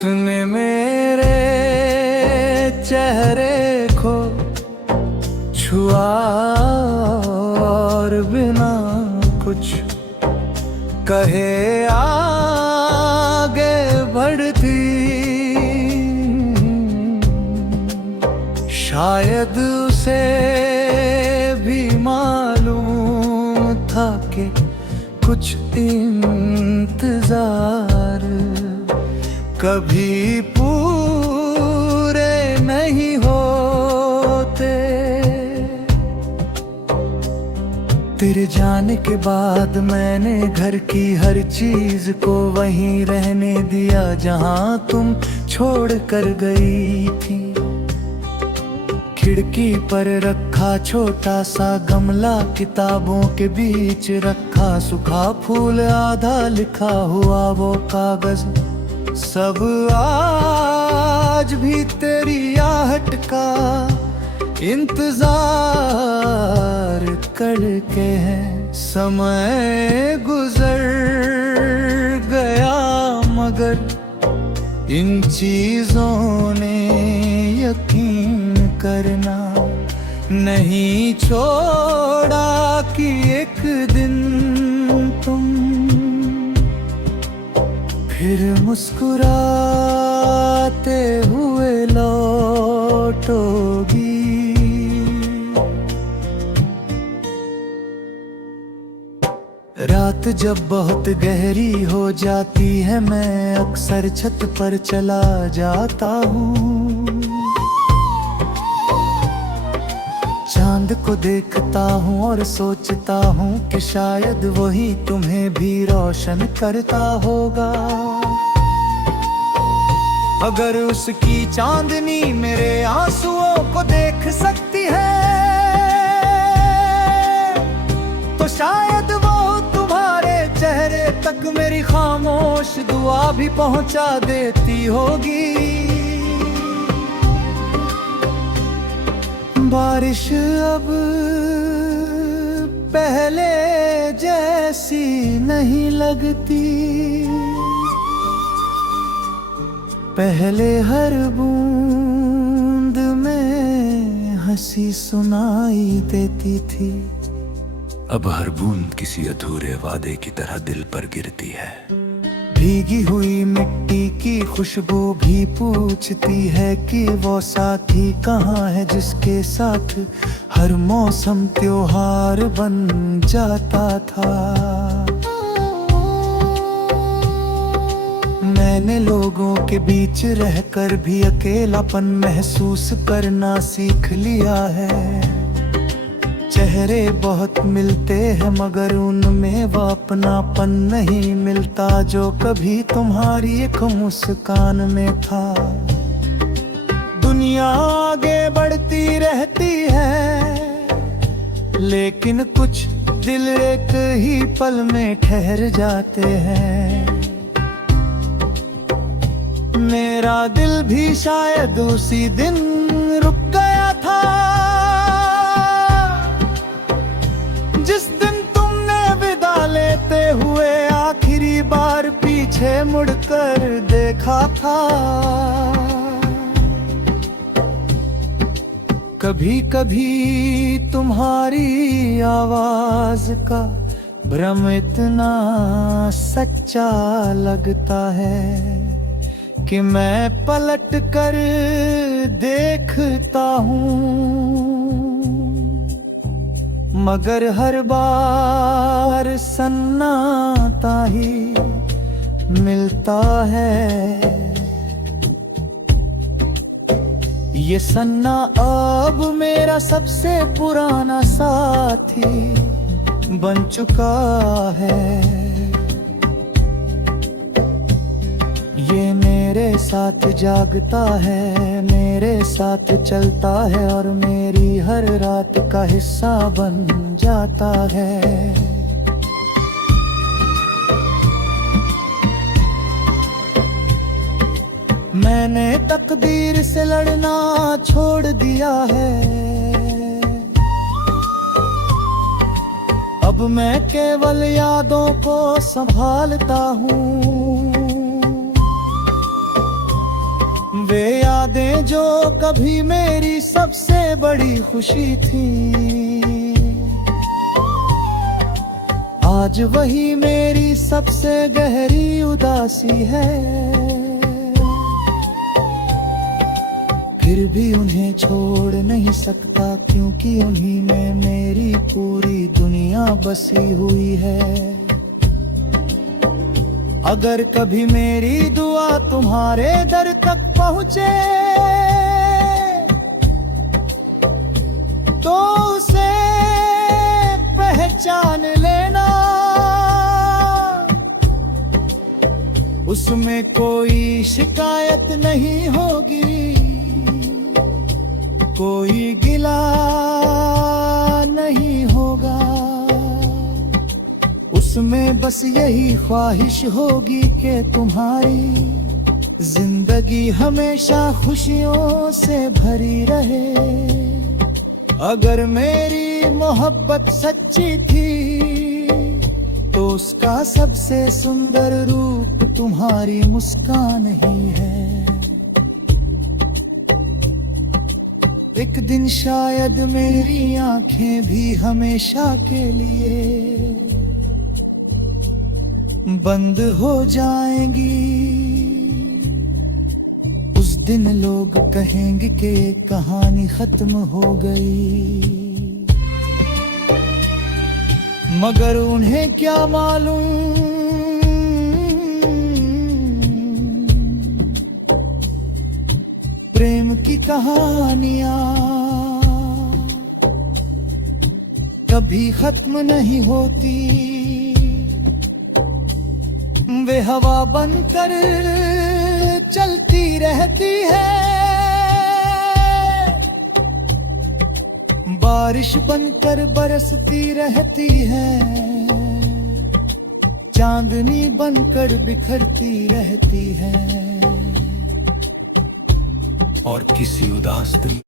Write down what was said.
तूने मेरे चेहरे को छुआ और बिना कुछ कहे आगे बढ़ती, शायद उसे भी मालूम था कि कुछ इंतजार कभी पूरे नहीं होते। तेरे जाने के बाद मैंने घर की हर चीज को वहीं रहने दिया जहां तुम छोड़ कर गई थी। खिड़की पर रखा छोटा सा गमला, किताबों के बीच रखा सूखा फूल, आधा लिखा हुआ वो कागज, सब आज भी तेरी आहट का इंतजार करके है। समय गुजर गया मगर इन चीजों ने यकीन करना नहीं छोड़ा कि एक दिन तुम फिर मुस्कुराते हुए लौटोगी। रात जब बहुत गहरी हो जाती है मैं अक्सर छत पर चला जाता हूँ। चांद को देखता हूँ और सोचता हूँ कि शायद वही तुम्हें भी रोशन करता होगा। अगर उसकी चांदनी मेरे आंसुओं को देख सकती है तो शायद वो तुम्हारे चेहरे तक मेरी खामोश दुआ भी पहुंचा देती होगी। बारिश अब पहले जैसी नहीं लगती, पहले हर बूंद में हंसी सुनाई देती थी, अब हर बूंद किसी अधूरे वादे की तरह दिल पर गिरती है। भीगी हुई मिट्टी की खुशबू भी पूछती है कि वो साथी कहाँ है जिसके साथ हर मौसम त्योहार बन जाता था। मैंने लोगों के बीच रहकर भी अकेलापन महसूस करना सीख लिया है। चेहरे बहुत मिलते हैं मगर उनमें वो अपनापन नहीं मिलता जो कभी तुम्हारी एक मुस्कान में था। दुनिया आगे बढ़ती रहती है लेकिन कुछ दिल एक ही पल में ठहर जाते हैं। मेरा दिल भी शायद उसी दिन रुक गया था जिस दिन तुमने विदा लेते हुए आखिरी बार पीछे मुड़कर देखा था। कभी कभी तुम्हारी आवाज का भ्रम इतना सच्चा लगता है कि मैं पलट कर देखता हूँ मगर हर बार सन्नाटा ही मिलता है। ये सन्ना अब मेरा सबसे पुराना साथी बन चुका है। ये मेरे साथ जागता है, मेरे साथ चलता है और मेरी हर रात का हिस्सा बन जाता है। मैंने तकदीर से लड़ना छोड़ दिया है, अब मैं केवल यादों को संभालता हूँ। वे यादें जो कभी मेरी सबसे बड़ी खुशी थी, आज वही मेरी सबसे गहरी उदासी है। फिर भी उन्हें छोड़ नहीं सकता, क्योंकि उन्हीं में मेरी पूरी दुनिया बसी हुई है। अगर कभी मेरी दुआ तुम्हारे दर तक पहुंचे तो उसे पहचान लेना, उसमें कोई शिकायत नहीं होगी, कोई गिला नहीं होगा, उसमें बस यही ख्वाहिश होगी कि तुम्हारी जिंदगी हमेशा खुशियों से भरी रहे। अगर मेरी मोहब्बत सच्ची थी तो उसका सबसे सुंदर रूप तुम्हारी मुस्कान ही है। एक दिन शायद मेरी आंखें भी हमेशा के लिए बंद हो जाएंगी। उस दिन लोग कहेंगे कि कहानी खत्म हो गई, मगर उन्हें क्या मालूम प्रेम की कहानियां कभी खत्म नहीं होती। वे हवा बनकर चलती रहती है, बारिश बनकर बरसती रहती है, चांदनी बनकर बिखरती रहती है। और किसी उदास दिन